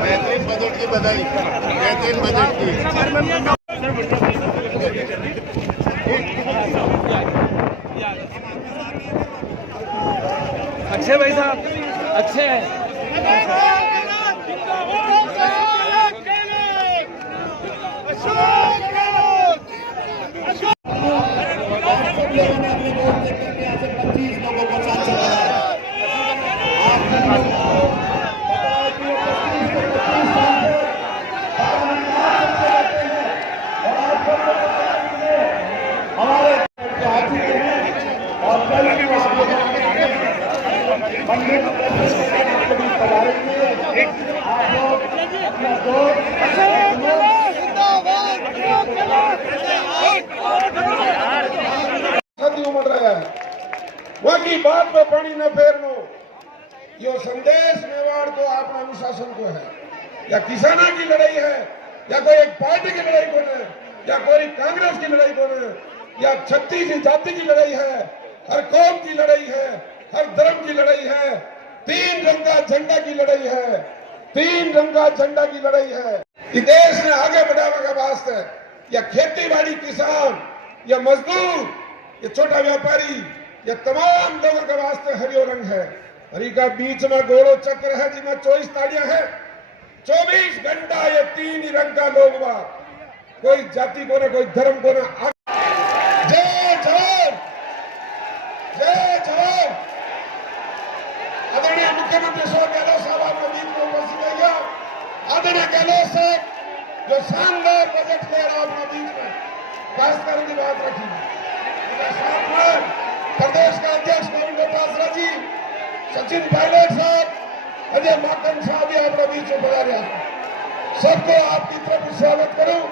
बेहतरीन बजट की बधाई, बेहतरीन बजट की। अक्षय भाई साहब, अक्षय वही बात पे पानी न फेरनो, यो संदेश मेवाड़ को अपना अनुशासन को है, या किसानों की लड़ाई है, या कोई एक पार्टी की लड़ाई को है, या कोई कांग्रेस की लड़ाई को है, या छत्तीस जाति की लड़ाई है, हर कौम की लड़ाई है, हर धर्म की लड़ाई है, तीन रंगा झंडा की लड़ाई है, तीन रंगा झंडा की लड़ाई है। कि देश ने आगे बढ़ाने का वास्ते या खेती बाड़ी किसान या मजदूर या छोटा व्यापारी या तमाम लोगों के वास्ते हरियो रंग है। हरी का बीच में गोलो चक्र है जिसमें 24 तालियां हैं। 24 घंटा ये तीन ही रंग का लोग बाग, कोई जाति को ना कोई धर्म को ना। जय जवान, जय जवान। आदरणीय मुख्यमंत्री अशोक गहलोत साहब आपके बीच में उपस्थित है। आदरणीय गहलोत साहब जो शानदार बजट ले रहा अपने बीच में खास करने की बात रखी। साथ में प्रदेश का अध्यक्ष गोविंद डोटासरा जी, सचिन पायलट साहब, अजय माकन साहब भी अपने बीच में पधारे। सबको आपकी तरफ स्वागत करूं।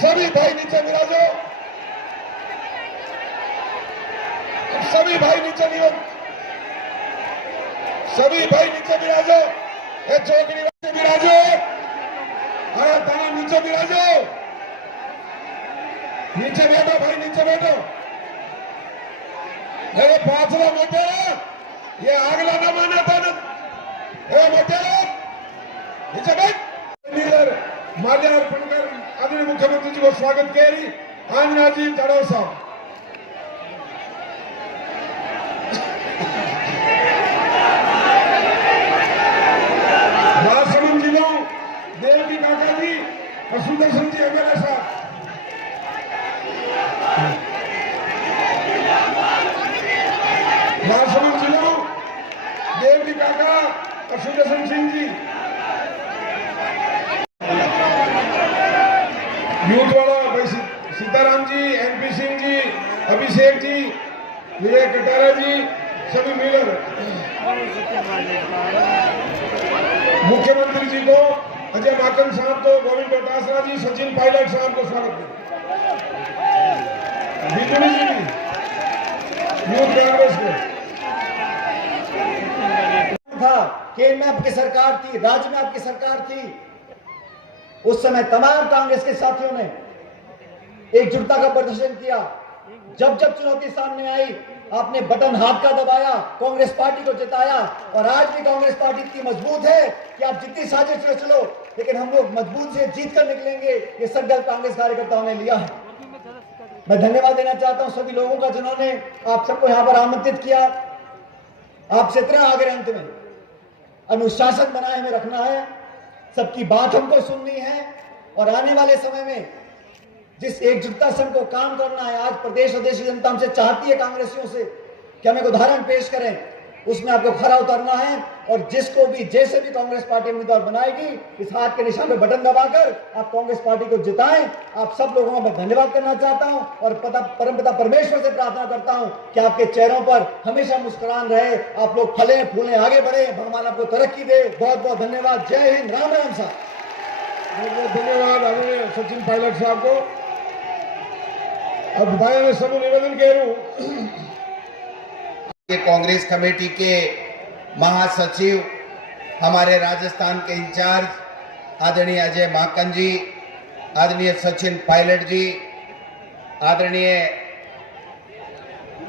सभी भाई नीचे विराजो, सभी भाई नीचे सभी भाई नीचे विराजो, चौकड़ी नीचे विराजो, हरा थाना नीचे विराजो, नीचे बैठो भाई, नीचे बैठो। अरे पांचवा मोटे, ये आगला न माना था ना, मोटे नीचे बैठ। माल्या अर्पण कर आदरणीय मुख्यमंत्री जी को स्वागत करी। आंजना जी जाड़ो साहब, राजसमंद जिलों देवकी काका जी और सुदर्शन जी एमएलए साहब, राजसमंद जिलों देवकी काका और सुदर्शन सिंह जी, यूथ वाला भाई सीताराम जी, एनपी सिंह जी, अभिषेक जी, विवेक कटारा जी, सभी मिलकर मुख्यमंत्री जी को, अजय माकन साहब को, गोविंद डोटासरा जी, सचिन पायलट साहब को स्वागत करें। बीजेपी यूथ कांग्रेस के था, केंद्र में आपकी सरकार थी, राज्य में आपकी सरकार थी। उस समय तमाम कांग्रेस के साथियों ने एकजुटता का प्रदर्शन किया। जब जब चुनौती सामने आई, आपने बटन हाथ का दबाया, कांग्रेस पार्टी को जिताया। और आज भी कांग्रेस पार्टी इतनी मजबूत है कि आप जितनी साजिश रच लो, लेकिन हम लोग मजबूत से जीत कर निकलेंगे। ये संकल्प कांग्रेस कार्यकर्ताओं ने लिया है। मैं धन्यवाद देना चाहता हूं सभी लोगों का जिन्होंने आप सबको यहां पर आमंत्रित किया। आपसे इतना आग्रह अंत में, अनुशासन बनाए हमें रखना है, सबकी बात हमको सुननी है और आने वाले समय में जिस एकजुटता से हमको काम करना है, आज प्रदेश और देश की जनता हमसे चाहती है कांग्रेसियों से कि हम एक उदाहरण पेश करें, उसमें आपको खरा उतरना है। और जिसको भी जैसे भी कांग्रेस पार्टी उम्मीदवार बनाएगी, इस हाथ के निशान पे बटन दबाकर आप कांग्रेस पार्टी को जिताएं। आप सब लोगों का मैं धन्यवाद करना चाहता हूं और परमपिता परमेश्वर से प्रार्थना करता हूं कि आपके चेहरों पर हमेशा मुस्कुरान रहे, आप लोग फले फूले आगे बढ़े, भगवान आपको तरक्की दे। बहुत बहुत धन्यवाद। जय हिंद, राम राम साहब। बहुत बहुत धन्यवाद आदरणीय सचिन पायलट साहब को। अब भाई मैं सब निवेदन कह रहा हूं, कांग्रेस कमेटी के महासचिव, हमारे राजस्थान के इंचार्ज आदरणीय अजय माकन जी, आदरणीय सचिन पायलट जी, आदरणीय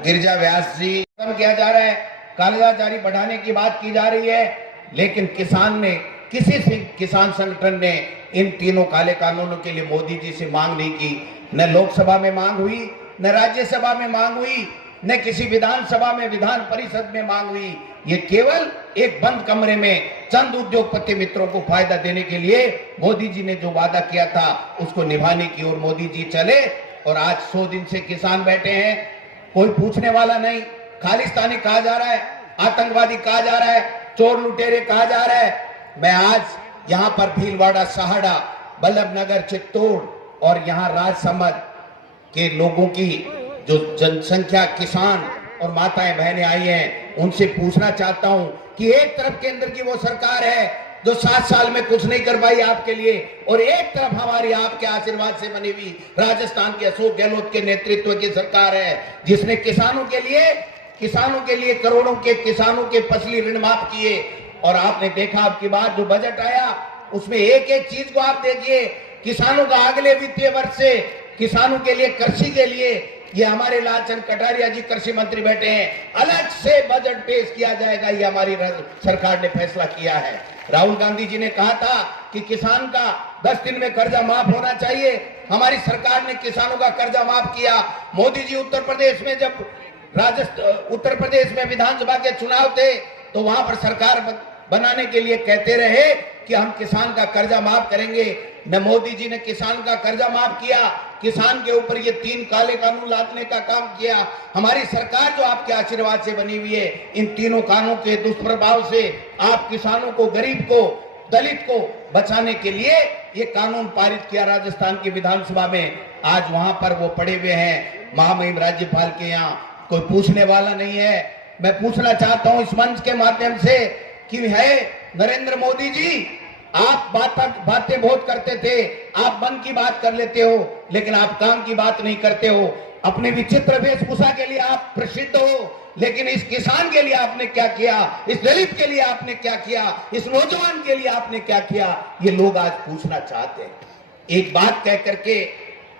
गिरिजा व्यास जी, किया जा रहा है, कागजात जारी बढ़ाने की बात की जा रही है, लेकिन किसान ने, किसी किसान संगठन ने इन तीनों काले कानूनों के लिए मोदी जी से मांग नहीं की। न लोकसभा में मांग हुई, न राज्यसभा में मांग हुई, न किसी विधानसभा में, विधान परिषद में मांग हुई। ये केवल एक बंद कमरे में चंद उद्योगपति मित्रों को फायदा देने के लिए मोदी जी ने जो वादा किया था उसको निभाने की ओर मोदी जी चले। और आज 100 दिन से किसान बैठे हैं, कोई पूछने वाला नहीं। खालिस्तानी कहा जा रहा है, आतंकवादी कहा जा रहा है, चोर लुटेरे कहा जा रहा है। मैं आज यहाँ पर भीलवाड़ा, सहाड़ा, बल्लभनगर, चित्तौड़ और यहाँ राजसमंद के लोगों की जो जनसंख्या, किसान और माताएं बहनें आई हैं, उनसे पूछना चाहता हूं कि एक तरफ केंद्र की वो सरकार है जो 7 साल में कुछ नहीं कर पाई आपके लिए, और एक तरफ हमारी आपके आशीर्वाद से बनी हुई राजस्थान के अशोक गहलोत के नेतृत्व की सरकार है, जिसने किसानों के लिए करोड़ों के किसानों के फसली ऋण माफ किए। और आपने देखा आपकी बात, जो बजट आया उसमें एक एक चीज को आप देखिए। किसानों का अगले वित्तीय वर्ष से किसानों के लिए, कृषि के लिए, ये हमारे लालचंद कटारिया जी कृषि मंत्री बैठे हैं, अलग से बजट पेश किया जाएगा। ये हमारी सरकार ने फैसला किया है। राहुल गांधी जी ने कहा था कि किसान का 10 दिन में कर्जा माफ होना चाहिए, हमारी सरकार ने किसानों का कर्जा माफ किया। मोदी जी उत्तर प्रदेश में, जब उत्तर प्रदेश में विधानसभा के चुनाव थे, तो वहां पर सरकार बनाने के लिए कहते रहे कि हम किसान का कर्जा माफ करेंगे। न मोदी जी ने किसान का कर्जा माफ किया, किसान के ऊपर ये 3 काले कानून लादने का काम किया। हमारी सरकार जो आपके आशीर्वाद से बनी हुई है, इन तीनों कानूनों के दुष्प्रभाव से आप किसानों को, गरीब को, दलित को बचाने के लिए ये कानून पारित किया राजस्थान की विधानसभा में। आज वहां पर वो पड़े हुए हैं महामहिम राज्यपाल के यहाँ, कोई पूछने वाला नहीं है। मैं पूछना चाहता हूं इस मंच के माध्यम से कि है नरेंद्र मोदी जी, आप बातें बहुत करते थे, आप मन की बात कर लेते हो, लेकिन आप काम की बात नहीं करते हो। अपने विचित्र वेशभूषा के लिए आप प्रसिद्ध हो, लेकिन इस किसान के लिए आपने क्या किया, इस दलित के लिए आपने क्या किया, इस नौजवान के लिए आपने क्या किया, ये लोग आज पूछना चाहते हैं। एक बात कह करके,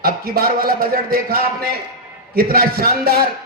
अब की बार वाला बजट देखा आपने, कितना शानदार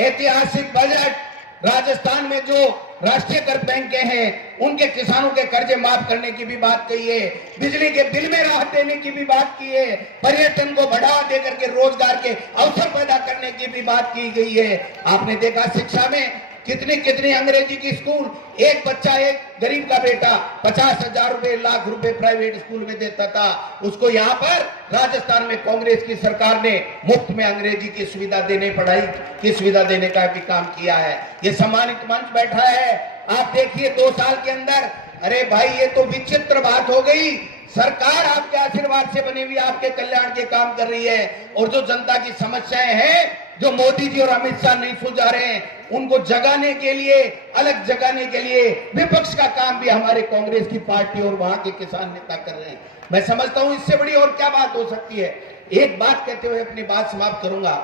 ऐतिहासिक बजट। राजस्थान में जो राष्ट्रीय कर बैंक हैं, उनके किसानों के कर्जे माफ करने की भी बात कही है, बिजली के बिल में राहत देने की भी बात की है, पर्यटन को बढ़ावा देकर के रोजगार के अवसर पैदा करने की भी बात की गई है। आपने देखा शिक्षा में कितनी अंग्रेजी की स्कूल, एक बच्चा, एक गरीब का बेटा 50,000 रुपए, लाख रुपए प्राइवेट स्कूल में देता था, उसको यहाँ पर राजस्थान में कांग्रेस की सरकार ने मुफ्त में अंग्रेजी की सुविधा देने, पढ़ाई की सुविधा देने का भी काम किया है। ये सम्मानित मंच बैठा है, आप देखिए 2 साल के अंदर, अरे भाई ये तो विचित्र बात हो गई। सरकार आपके आशीर्वाद से बनी हुई आपके कल्याण के काम कर रही है, और जो जनता की समस्याएं हैं, जो मोदी जी और अमित शाह नहीं सुलझा रहे हैं, उनको जगाने के लिए, अलग जगाने के लिए विपक्ष का काम भी हमारे कांग्रेस की पार्टी और वहां के किसान नेता कर रहे हैं। मैं समझता हूं इससे बड़ी और क्या बात हो सकती है। एक बात कहते हुए अपनी बात समाप्त करूंगा।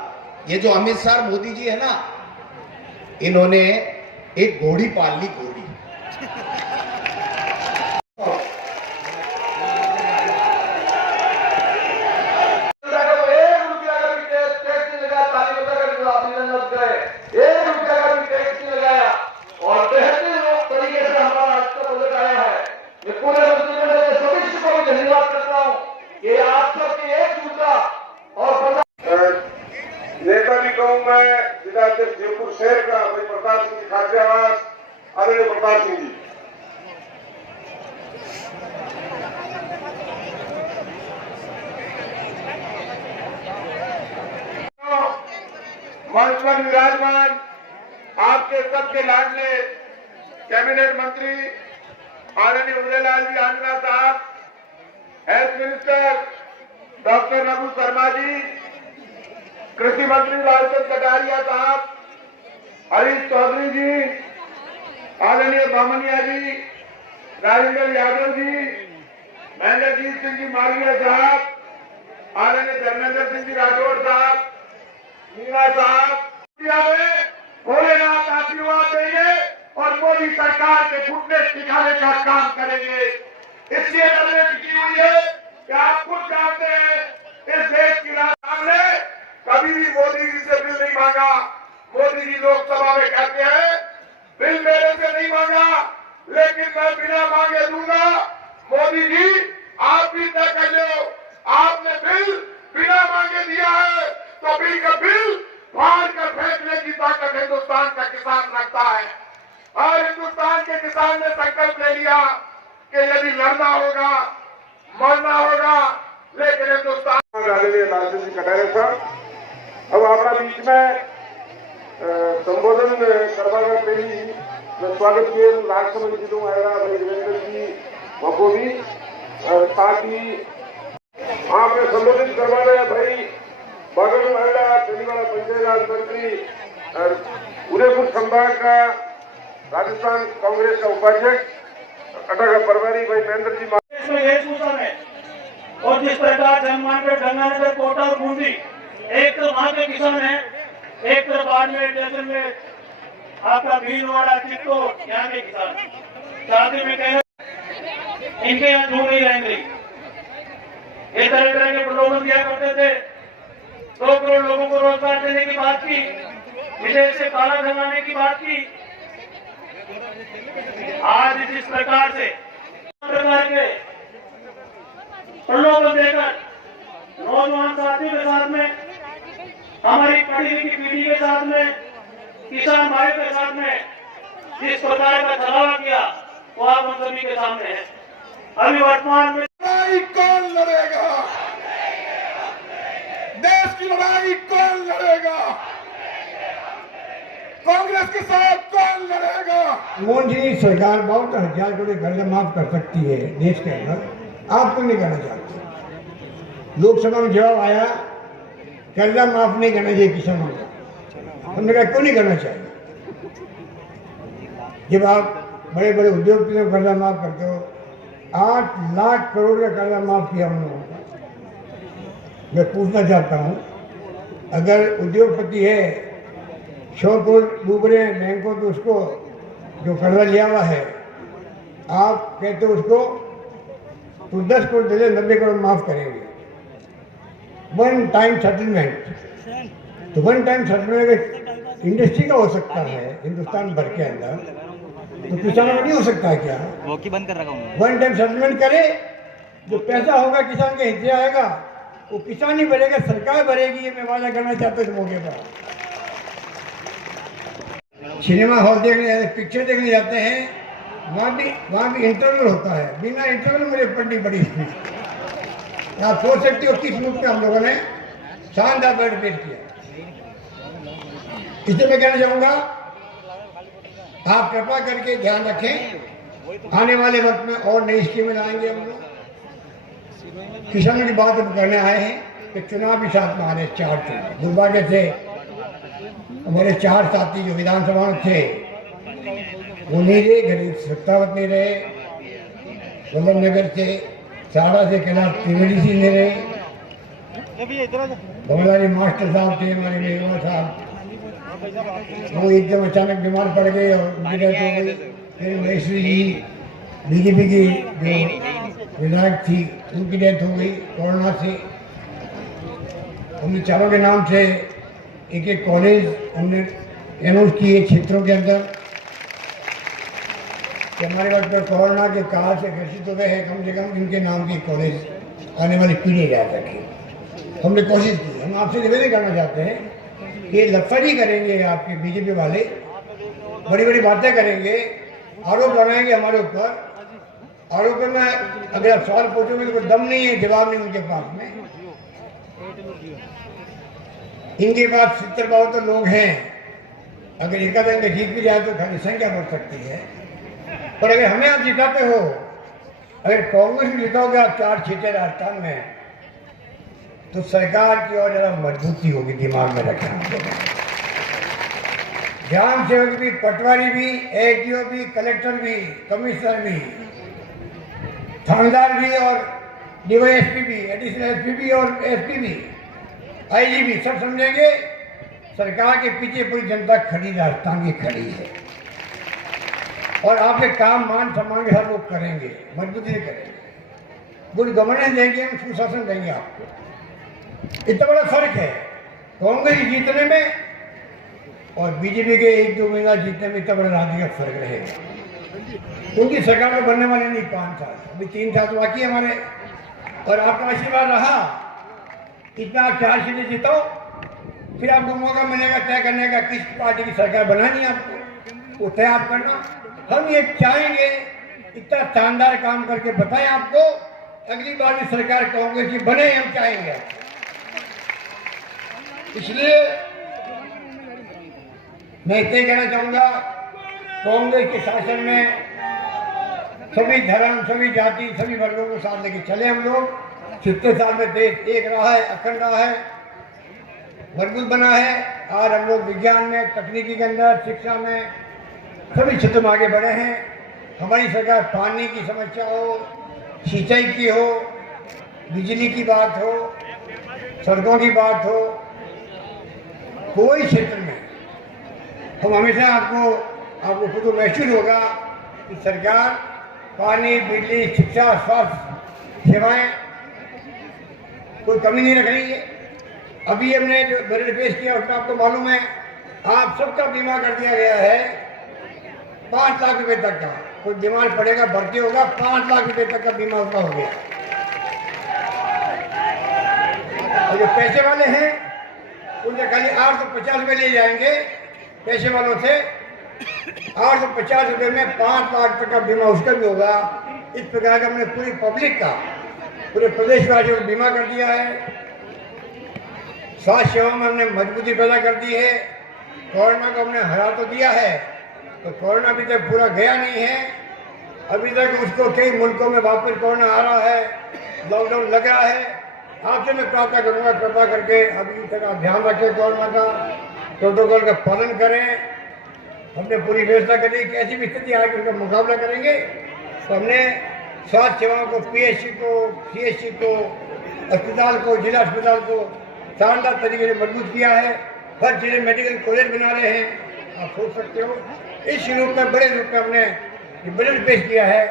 ये जो अमित शाह मोदी जी है ना, इन्होंने एक घोड़ी पाल ली, घोड़ी। नेता भी कहूँ मैं, जिलाध्यक्ष जयपुर शहर का भाई प्रताप सिंह खाद्यावास, आदरणीय प्रताप सिंह जी। मंच पर विराजमान आपके सबके लाडले कैबिनेट मंत्री आदरणीय उदयलाल जी आंजना साहब, health minister doctor Raghu Sharma ji, कृषि मंत्री लालचंद कटारिया साहब, हरीश चौधरी जी, आदरणीय बामनिया जी, राजेंद्र यादव जी, महेंद्रजीत सिंह जी मालवीय साहब, आदरणीय धर्मेंद्र सिंह जी राठौड़ साहब, मीना साहब, भोलेनाथ आशीर्वाद देंगे और मोदी सरकार के घुटने दिखाने का काम करेंगे। इसलिए हमने की हुई है कि आप खुद जानते हैं, इस देश की राजधानी ने कभी भी मोदी जी से बिल नहीं मांगा। मोदी जी लोकसभा में कहते हैं बिल मेरे से नहीं मांगा, लेकिन मैं बिना मांगे दूंगा। मोदी जी आप भी तय कर लो, आपने बिल बिना मांगे दिया है तो बिल का बिल फाड़ कर फेंकने की ताकत हिंदुस्तान का किसान रखता है। और हिंदुस्तान के किसान ने संकल्प ले लिया कि यदि लड़ना होगा, मरना होगा, लेकिन हिंदुस्तान। आदरणीय लालचंद जी कटारिया साहब, अब अपना बीच में संबोधन करवाने पहली मैं स्वागत किए राष्ट्रपति जी दूंगा भाई देवेंद्र जी बखूबी, साथ ही आपने संबोधित करवा रहे भाई बागल महिला तेलीवाड़ा पंचायत राज मंत्री उदयपुर संभाग का राजस्थान कांग्रेस का उपाध्यक्ष अटका परवारी भाई महेंद्र जी। और जिस प्रकार जनमानगढ़, गंगानगर, कोटा और बूंदी, एक तो वहां के किसान है, एक तो बाड़मेर, जैसलमेर, आपका भीलवाड़ा, चित्तौड़, यहाँ के किसान चाहते में कह रहे इनके यहाँ धूम नहीं रहेंगे। ये तरह तरह के प्रलोभन दिया करते थे। 2 करोड़ लोगों को रोजगार देने की बात की, विदेश से काला धन लाने की बात की। आज जिस प्रकार से के प्रलोभन देकर नौजवान साथियों के साथ में, हमारी पढ़ी लिखी पीढ़ी के साथ में, किसान भाइयों के साथ में जिस प्रकार का छलावा किया, वो आप हम सभी के सामने है। अभी वर्तमान में लड़ाई कौन लड़ेगा? देश की लड़ाई कौन लड़ेगा? कांग्रेस के साथ कौन लड़ेगा? मोदी जी सरकार बहुत 1000 करोड़ कर्जा माफ कर सकती है देश के अंदर, आप क्यों नहीं करना चाहते? लोकसभा में जवाब आया कर्जा माफ नहीं करना चाहिए किसानों का। हमने कहा क्यों नहीं करना चाहिए? जब आप बड़े बड़े उद्योगपतियों को कर्जा माफ करते हो, 8 लाख करोड़ का कर्जा माफ किया हम लोगों का। मैं पूछना चाहता हूँ, अगर उद्योगपति है 100 करोड़ डूब रहे हैं बैंकों तो उसको जो कर्जा लिया हुआ है, आप कहते हो उसको तो 10 करोड़ दे 90 करोड़ माफ करेंगे। 1 टाइम सेटलमेंट, तो 1 टाइम सेटलमेंट इंडस्ट्री का हो सकता है हिंदुस्तान भर के अंदर, तो किसानों का नहीं हो सकता है क्या? वो की बंद कर रखा हूँ। 1 टाइम सेटलमेंट करे, जो पैसा होगा किसान के हित से आएगा, वो किसान ही भरेगा, सरकार भरेगी। ये मैं वादा करना चाहता हूँ इस मौके पर। सिनेमा हॉल देखने, पिक्चर देखने जाते हैं, वहाँ भी इंटरवल होता है। बिना इंटरवल मुझे पढ़नी पड़ी। आप सोच सकते हो किस रूप में हम लोगों ने शानदार बजट पेश किया। इसलिए मैं कहना चाहूंगा, आप कृपा करके ध्यान रखें, आने वाले वक्त में और नई स्कीमें लाएंगे हम लोग। किसानों की बात हम करने आए हैं कि चुनाव भी साथ में आ रहे 4 चुनाव। दुर्भाग्य से हमारे 4 साथी जो विधानसभा में थे वो नहीं रहे, गरीब सत्तावत नहीं रहे, वल्लभ नगर से, साड़ा से कैलाश त्रिवेदी सिंह नहीं रहे, बहुलारी मास्टर साहब थे, हमारे मेघवा साहब, वो एकदम अचानक बीमार पड़ गए और उनकी डेथ हो गई। फिर महेश्वरी जी बीजेपी की जो विधायक थी, उनकी डेथ हो गई कोरोना से। हमने चारों के नाम से एक एक कॉलेज हमने अनाउंस किए क्षेत्रों के अंदर कि हमारे वक्त में कोरोना के काल से ग्रसित हो गए हैं, कम से कम इनके नाम के कॉलेज आने वाली पीढ़ी याद रखें। हमने कोशिश की। हम आपसे निवेदन करना चाहते हैं कि लफड़ी करेंगे आपके बीजेपी वाले, बड़ी बड़ी बातें करेंगे, आरोप लगाएंगे हमारे ऊपर। आरोप में अगर आप सवाल पूछोगे तो दम नहीं है, जवाब नहीं उनके पास में। इनके पास 70-72 लोग हैं, अगर एकाध अंक जीत भी जाए तो खाली संख्या बढ़ सकती है। पर अगर हमें आप जिताते हो, अगर कांग्रेस में जिताओगे आप 4 सीटें राजस्थान में, तो सरकार की और ज्यादा मजबूती होगी, दिमाग में रखें। ग्राम सेवक भी, पटवारी भी, एडीओ भी, कलेक्टर भी, कमिश्नर भी, थानेदार भी और डीवाईएसपी भी, एडिशनल एसपी भी और एसपी भी, आईजी भी, सब समझेंगे सरकार के पीछे पूरी जनता खड़ी, राजस्थान की खड़ी है। और आपके काम मान सम्मान के साथ लोग करेंगे, मजबूती से करेंगे, गुड गवर्नेंस देंगे, हम सुशासन देंगे आपको। इतना बड़ा फर्क है कांग्रेस जीतने में और बीजेपी के 1-2 महीना जीतने में। इतना बड़ा राज्य का फर्क रहेगा। उनकी सरकार में बनने वाले नहीं 5 साल, अभी 3 साल तो बाकी है हमारे। और आपका आशीर्वाद रहा, इतना आप 4 सीटें जीतो, फिर आपको मौका मिलेगा तय करने का किस पार्टी की सरकार बनानी है आपको, वो तय आप करना। हम ये चाहेंगे इतना शानदार काम करके बताएं आपको, अगली बार भी सरकार कांग्रेस की बने, हम चाहेंगे। इसलिए मैं इतना ही कहना चाहूंगा, कांग्रेस के शासन में सभी धर्म, सभी जाति, सभी वर्गों को साथ लेके चले हम लोग। 70 साल में देश एक रहा है, अखंड रहा है, मजबूत बना है। आज हम लोग विज्ञान में, तकनीकी के अंदर, शिक्षा में, सभी क्षेत्र में आगे बढ़े हैं। हमारी सरकार पानी की समस्या हो, सिंचाई की हो, बिजली की बात हो, सड़कों की बात हो, कोई क्षेत्र में हम हमेशा आपको खुद को महसूस होगा कि सरकार पानी, बिजली, शिक्षा, स्वास्थ्य सेवाएं कोई कमी नहीं रख रही है। अभी हमने जो बजट पेश किया उसमें आपको मालूम है, आप सबका बीमा कर दिया गया है 5 लाख रुपए तक का। कोई बीमार पड़ेगा, भर्ती होगा, 5 लाख रुपए तक का बीमा उसका हो गया। और जो पैसे वाले हैं उनसे खाली 850 रुपये ले जाएंगे पैसे वालों से। 850 रुपये में 5 लाख तक का बीमा उसका भी होगा। इस प्रकार का हमने पूरी पब्लिक का, पूरे प्रदेशवासियों को बीमा कर दिया है। स्वास्थ्य सेवा में हमने मजबूती पैदा कर दी है। कोरोना को हमने हरा तो दिया है, तो कोरोना अभी तक पूरा गया नहीं है। अभी तक उसको कई मुल्कों में वापस कोरोना आ रहा है, लॉकडाउन लग रहा है। आपसे मैं प्रार्थना करूंगा, कृपा करके अभी तक आप ध्यान रखें, कोरोना का प्रोटोकॉल का पालन करें। हमने पूरी व्यवस्था करी, कैसी भी स्थिति आएगी उसका मुकाबला करेंगे। तो हमने स्वास्थ्य सेवाओं को, पीएचसी को, सीएचसी को, अस्पताल को, जिला अस्पताल को शानदार तरीके से मजबूत किया है। हर जिले मेडिकल कॉलेज बना रहे हैं। आप सोच सकते हो इस रूप में, बड़े रूप में हमने बजट पेश किया है।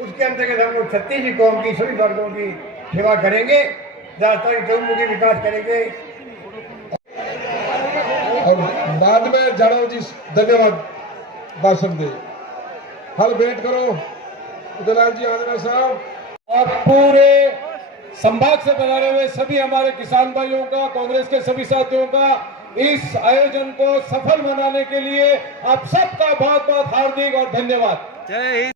उसके अंतर्गत हम लोग 36 कौम की, सभी वर्गों की सेवा करेंगे, राजस्थान चौमुखी विकास करेंगे। और बाद में जाड़ो जी धन्यवाद भाषण दे। हल भेंट करो उदयलाल जी, आंजना साहब और पूरे संभाग से बनाए हुए सभी हमारे किसान भाइयों का, कांग्रेस के सभी साथियों का इस आयोजन को सफल बनाने के लिए आप सबका बहुत बहुत हार्दिक और धन्यवाद। जय हिंद।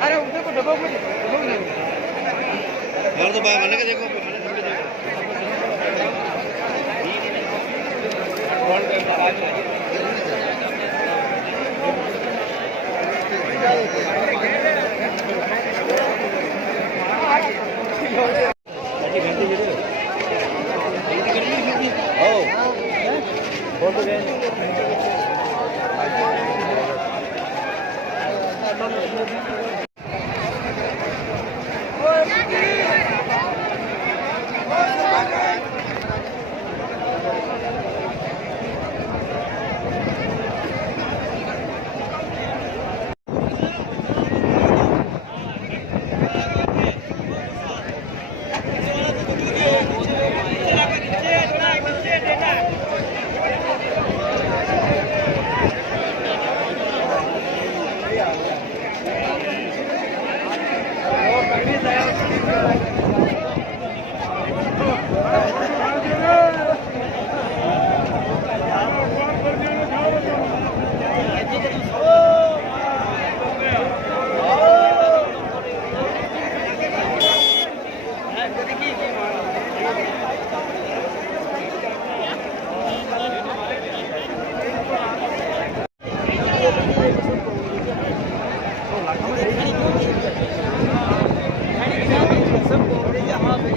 अरे उधर को दबाओ मत, यार तो बाहर के देखो, कौन सबको हाथ